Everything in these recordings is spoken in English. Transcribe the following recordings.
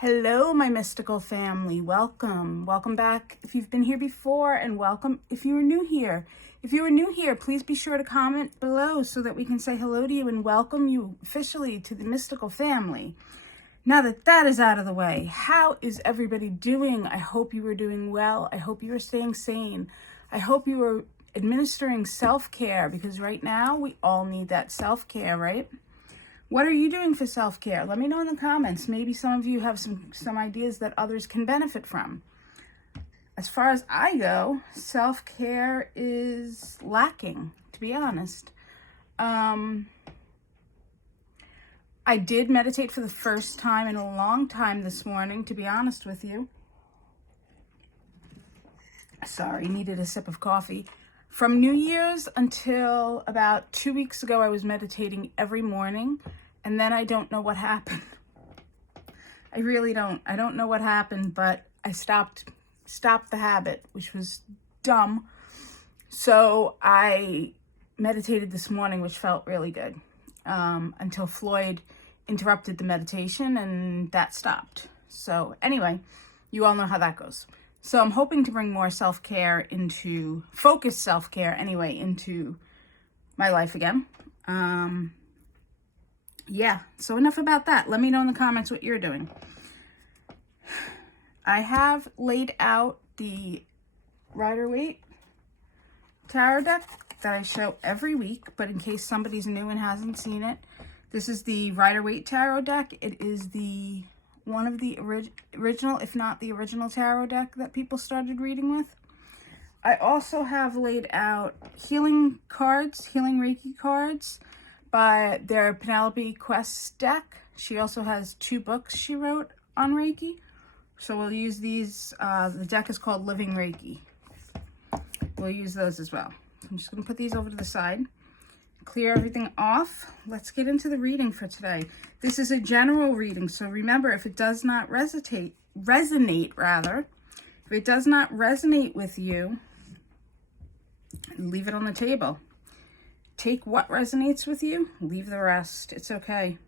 Hello, my mystical family. Welcome. Welcome back if you've been here before, and welcome if you are new here. If you are new here, please be sure to comment below so that we can say hello to you and welcome you officially to the mystical family. Now that that is out of the way, how is everybody doing? I hope you are doing well. I hope you are staying sane. I hope you are administering self-care, because right now we all need that self-care, right? What are you doing for self-care? Let me know in the comments. Maybe some of you have some ideas that others can benefit from. As far as I go, self-care is lacking, to be honest. I did meditate for the first time in a long time this morning, to be honest with you. Sorry, needed a sip of coffee. From New Year's until about 2 weeks ago, I was meditating every morning, and then I don't know what happened. I really don't. I don't know what happened, but I stopped the habit, which was dumb. So I meditated this morning, which felt really good, until Floyd interrupted the meditation, and that stopped. So anyway, you all know how that goes. So I'm hoping to bring more self-care focused self-care anyway, into my life again. Yeah, so enough about that. Let me know in the comments what you're doing. I have laid out the Rider-Waite tarot deck that I show every week, but in case somebody's new and hasn't seen it, this is the Rider-Waite tarot deck. It is one of the original, if not the original tarot deck that people started reading with. I also have laid out healing Reiki cards by their Penelope Quest deck. She also has 2 books she wrote on Reiki. So we'll use these. The deck is called Living Reiki. We'll use those as well. I'm just going to put these over to the side. Clear everything off. Let's get into the reading for today. This is a general reading, so remember, if it does not resonate, if it does not resonate with you, leave it on the table. Take what resonates with you, leave the rest. It's okay.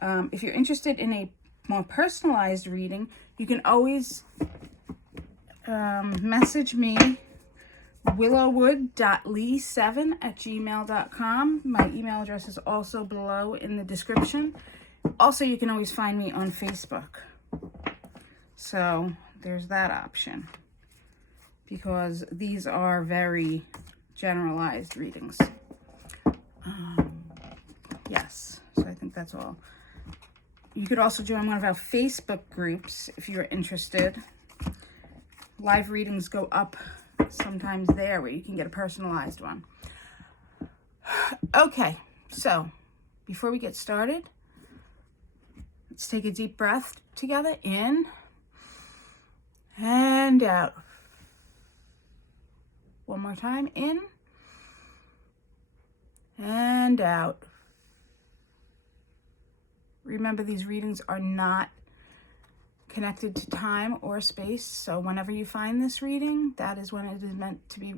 If you're interested in a more personalized reading, you can always message me, willowwood.lee7@gmail.com. My email address is also below in the description. Also, you can always find me on Facebook. So there's that option, because these are very generalized readings. Yes, so I think that's all. You could also join one of our Facebook groups if you're interested. Live readings go up sometimes there, where you can get a personalized one. Okay, so before we get started, let's take a deep breath together. In and out. One more time. In and out. Remember, these readings are not connected to time or space, so whenever you find this reading, that is when it is meant to be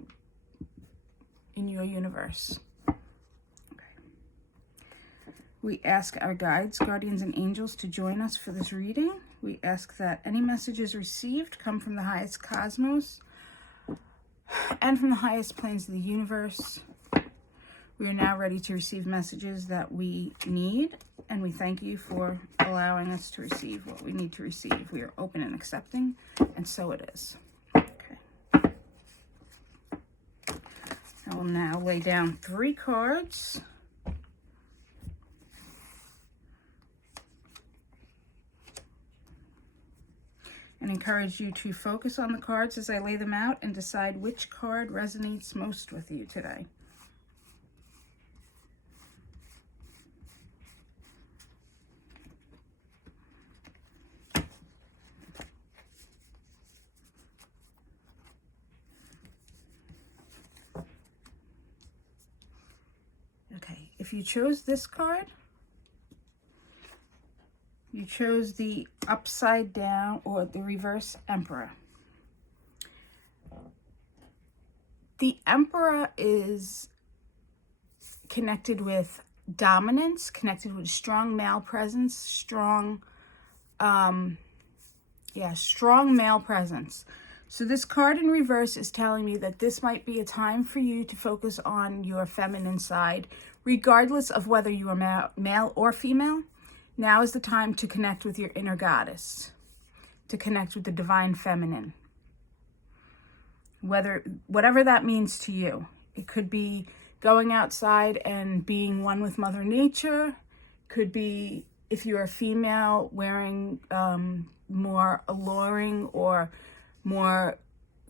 in your universe. Okay. We ask our guides, guardians, and angels to join us for this reading. We ask that any messages received come from the highest cosmos and from the highest planes of the universe. We are now ready to receive messages that we need, and we thank you for allowing us to receive what we need to receive. We are open and accepting, and so it is. Okay. I will now lay down 3 cards. And encourage you to focus on the cards as I lay them out and decide which card resonates most with you today. Okay, if you chose this card, you chose the upside down or the reverse Emperor. The Emperor is connected with dominance, connected with strong male presence, strong strong male presence. So this card in reverse is telling me that this might be a time for you to focus on your feminine side, regardless of whether you are male or female. Now is the time to connect with your inner goddess, to connect with the divine feminine. Whatever that means to you. It could be going outside and being one with Mother Nature. Could be, if you're a female, wearing more alluring or more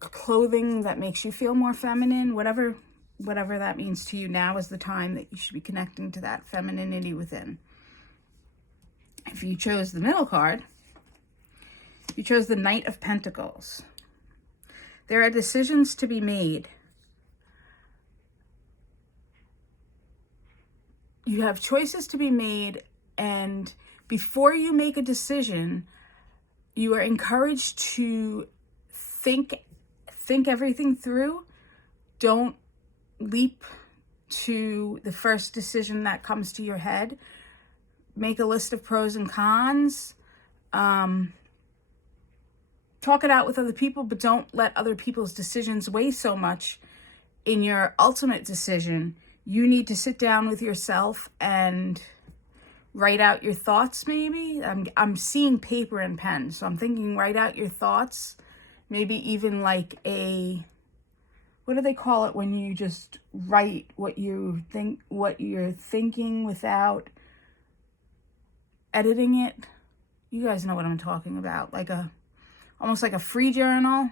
clothing that makes you feel more feminine. Whatever that means to you, now is the time that you should be connecting to that femininity within. If you chose the middle card, you chose the Knight of Pentacles. There are decisions to be made. You have choices to be made, and before you make a decision, you are encouraged to think everything through. Don't leap to the first decision that comes to your head. Make a list of pros and cons. Talk it out with other people, but don't let other people's decisions weigh so much in your ultimate decision. You need to sit down with yourself and write out your thoughts, maybe. I'm seeing paper and pen, so I'm thinking write out your thoughts. Maybe even like what do they call it when you just write what you're thinking without editing it? You guys know what I'm talking about. Almost like a free journal.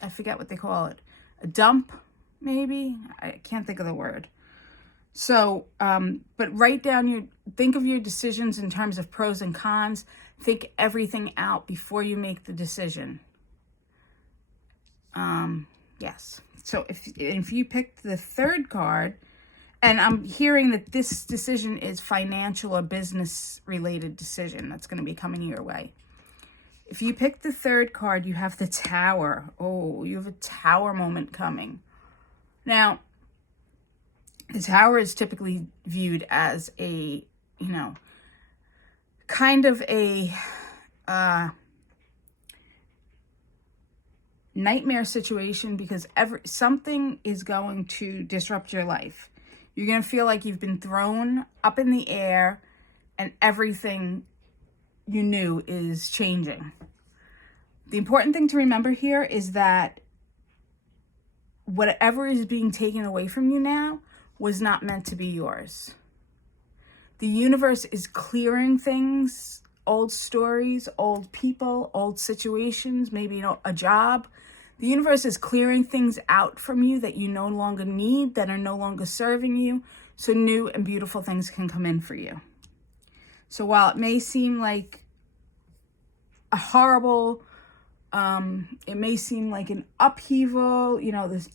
I forget what they call it. A dump, maybe? I can't think of the word. So, but think of your decisions in terms of pros and cons. Think everything out before you make the decision. Yes. So if you picked the third card, and I'm hearing that this decision is financial or business related decision that's going to be coming your way. If you pick the third card, you have the Tower. Oh, you have a Tower moment coming. Now, the Tower is typically viewed as a, kind of a nightmare situation, because something is going to disrupt your life. You're going to feel like you've been thrown up in the air and everything you knew is changing. The important thing to remember here is that whatever is being taken away from you now was not meant to be yours. The universe is clearing things, old stories, old people, old situations, maybe a job. The universe is clearing things out from you that you no longer need, that are no longer serving you, so new and beautiful things can come in for you. So while it may seem like a horrible, it may seem like an upheaval, this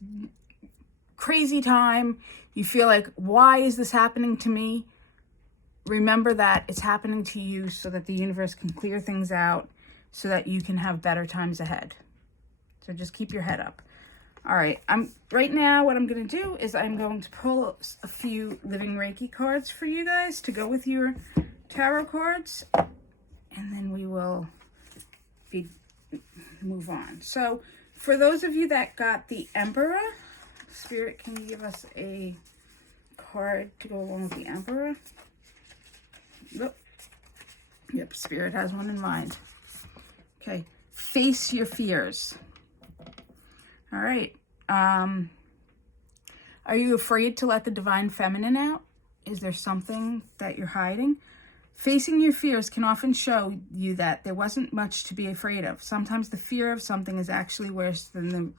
crazy time, you feel like, why is this happening to me? Remember that it's happening to you so that the universe can clear things out so that you can have better times ahead. So just keep your head up. All right, right now what I'm going to do is I'm going to pull a few Living Reiki cards for you guys to go with your tarot cards, and then we will move on. So for those of you that got the Emperor, Spirit, can you give us a card to go along with the Emperor? Yep, Spirit has one in mind. Okay, face your fears. All right. Are you afraid to let the divine feminine out? Is there something that you're hiding? Facing your fears can often show you that there wasn't much to be afraid of. Sometimes the fear of something is actually worse than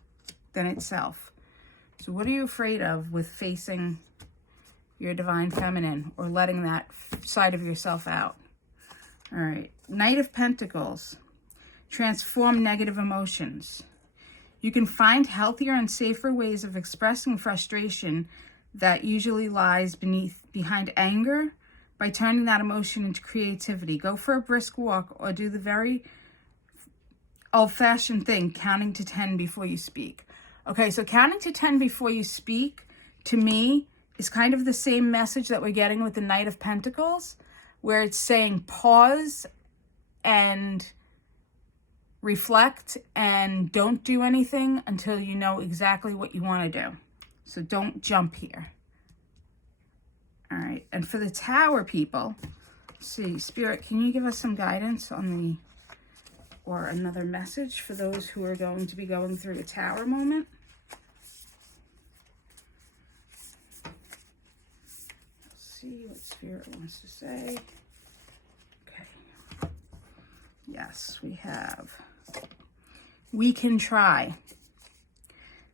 itself. So what are you afraid of with facing your divine feminine or letting that side of yourself out? All right. Knight of Pentacles. Transform negative emotions. You can find healthier and safer ways of expressing frustration that usually lies behind anger by turning that emotion into creativity. Go for a brisk walk or do the very old-fashioned thing, counting to 10 before you speak. Okay, so counting to 10 before you speak, to me, is kind of the same message that we're getting with the Knight of Pentacles, where it's saying pause and reflect and don't do anything until you know exactly what you want to do. So don't jump here. All right, and for the Tower people, let's see, Spirit, can you give us some guidance on or another message for those who are going to be going through a Tower moment? Let's see what Spirit wants to say. Okay. Yes, we have. We can try.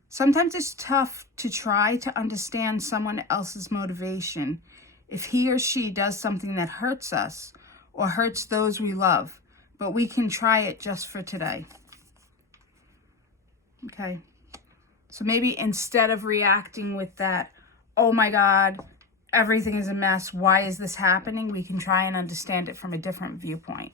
Sometimes it's tough to try to understand someone else's motivation if he or she does something that hurts us or hurts those we love, but we can try it just for today. Okay. So maybe instead of reacting with that, oh my God, everything is a mess, why is this happening? We can try and understand it from a different viewpoint.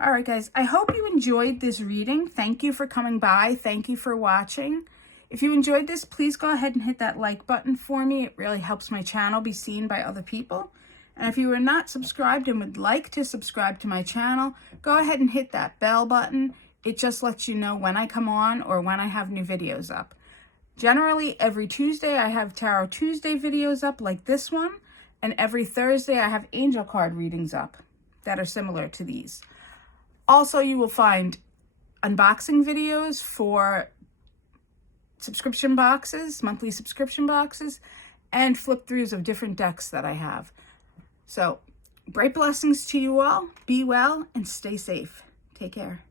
All right, guys, I hope you enjoyed this reading. Thank you for coming by. Thank you for watching. If you enjoyed this, please go ahead and hit that like button for me. It really helps my channel be seen by other people. And if you are not subscribed and would like to subscribe to my channel, go ahead and hit that bell button. It just lets you know when I come on or when I have new videos up. Generally, every Tuesday, I have Tarot Tuesday videos up like this one. And every Thursday, I have angel card readings up that are similar to these. Also, you will find unboxing videos for subscription boxes, monthly subscription boxes, and flip throughs of different decks that I have. So, bright blessings to you all. Be well and stay safe. Take care.